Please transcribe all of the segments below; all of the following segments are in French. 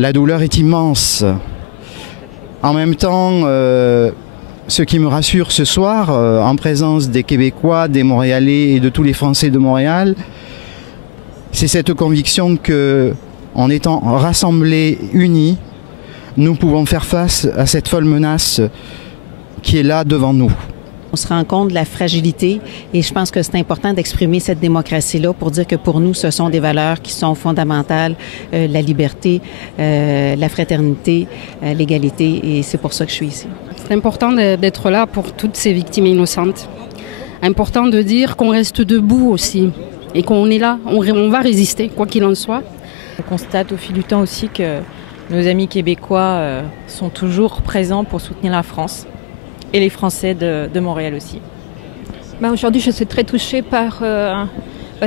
La douleur est immense. En même temps, ce qui me rassure ce soir, en présence des Québécois, des Montréalais et de tous les Français de Montréal, c'est cette conviction que, en étant rassemblés, unis, nous pouvons faire face à cette folle menace qui est là devant nous. On se rend compte de la fragilité et je pense que c'est important d'exprimer cette démocratie-là pour dire que pour nous, ce sont des valeurs qui sont fondamentales, la liberté, la fraternité, l'égalité, et c'est pour ça que je suis ici. C'est important d'être là pour toutes ces victimes innocentes. Important de dire qu'on reste debout aussi et qu'on est là, on va résister, quoi qu'il en soit. On constate au fil du temps aussi que nos amis québécois sont toujours présents pour soutenir la France. Et les Français de Montréal aussi. Aujourd'hui, je suis très touchée par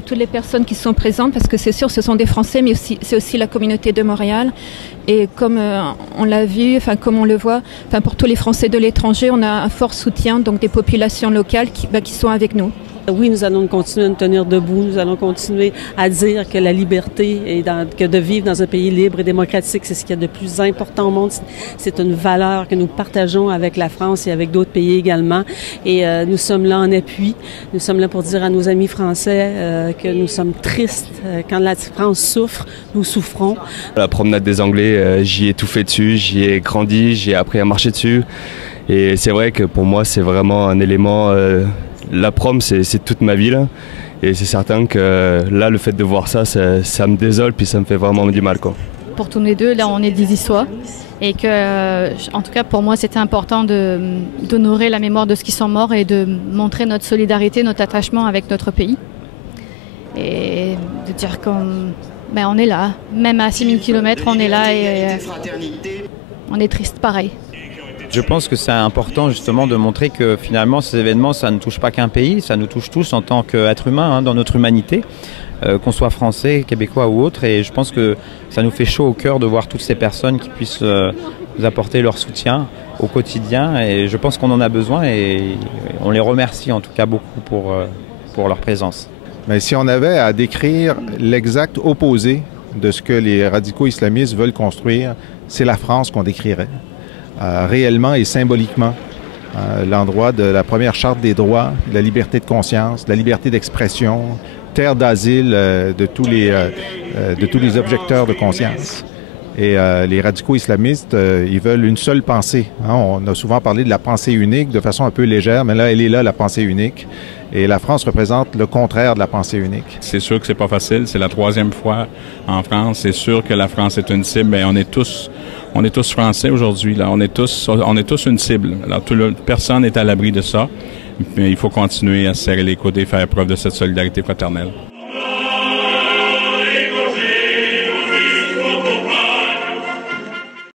toutes les personnes qui sont présentes parce que c'est sûr, ce sont des Français, mais c'est aussi la communauté de Montréal. Et comme on l'a vu, comme on le voit, pour tous les Français de l'étranger, on a un fort soutien donc des populations locales qui sont avec nous. Oui, nous allons continuer à nous tenir debout. Nous allons continuer à dire que la liberté, que de vivre dans un pays libre et démocratique, c'est ce qu'il y a de plus important au monde. C'est une valeur que nous partageons avec la France et avec d'autres pays également. Et nous sommes là en appui. Nous sommes là pour dire à nos amis français que nous sommes tristes. Quand la France souffre, nous souffrons. La promenade des Anglais, j'y ai tout fait dessus, j'y ai grandi, j'ai appris à marcher dessus. Et c'est vrai que pour moi, c'est vraiment un élément... La prom, c'est toute ma vie, là. Et c'est certain que là, le fait de voir ça, ça me désole, puis ça me fait vraiment du mal, quoi. Pour tous les deux, là, on est des histoires. Et que, en tout cas, pour moi, c'était important d'honorer la mémoire de ceux qui sont morts et de montrer notre solidarité, notre attachement avec notre pays. Et de dire qu'on est là. Même à 6000 km, on est là et on est triste pareil. Je pense que c'est important justement de montrer que finalement ces événements, ça ne touche pas qu'un pays, ça nous touche tous en tant qu'êtres humains, dans notre humanité, qu'on soit français, québécois ou autre. Et je pense que ça nous fait chaud au cœur de voir toutes ces personnes qui puissent nous apporter leur soutien au quotidien. Et je pense qu'on en a besoin et on les remercie en tout cas beaucoup pour leur présence. Mais si on avait à décrire l'exact opposé de ce que les radicaux islamistes veulent construire, c'est la France qu'on décrirait. Réellement et symboliquement, l'endroit de la première charte des droits, de la liberté de conscience, de la liberté d'expression, terre d'asile de tous les objecteurs de conscience. Et les radicaux islamistes, ils veulent une seule pensée. On a souvent parlé de la pensée unique de façon un peu légère, mais là, elle est là, la pensée unique. Et la France représente le contraire de la pensée unique. C'est sûr que c'est pas facile. C'est la 3e fois en France. C'est sûr que la France est une cible. Mais on est tous français aujourd'hui. Là, on est tous une cible. Alors, personne n'est à l'abri de ça. Mais il faut continuer à se serrer les coudes et faire preuve de cette solidarité fraternelle.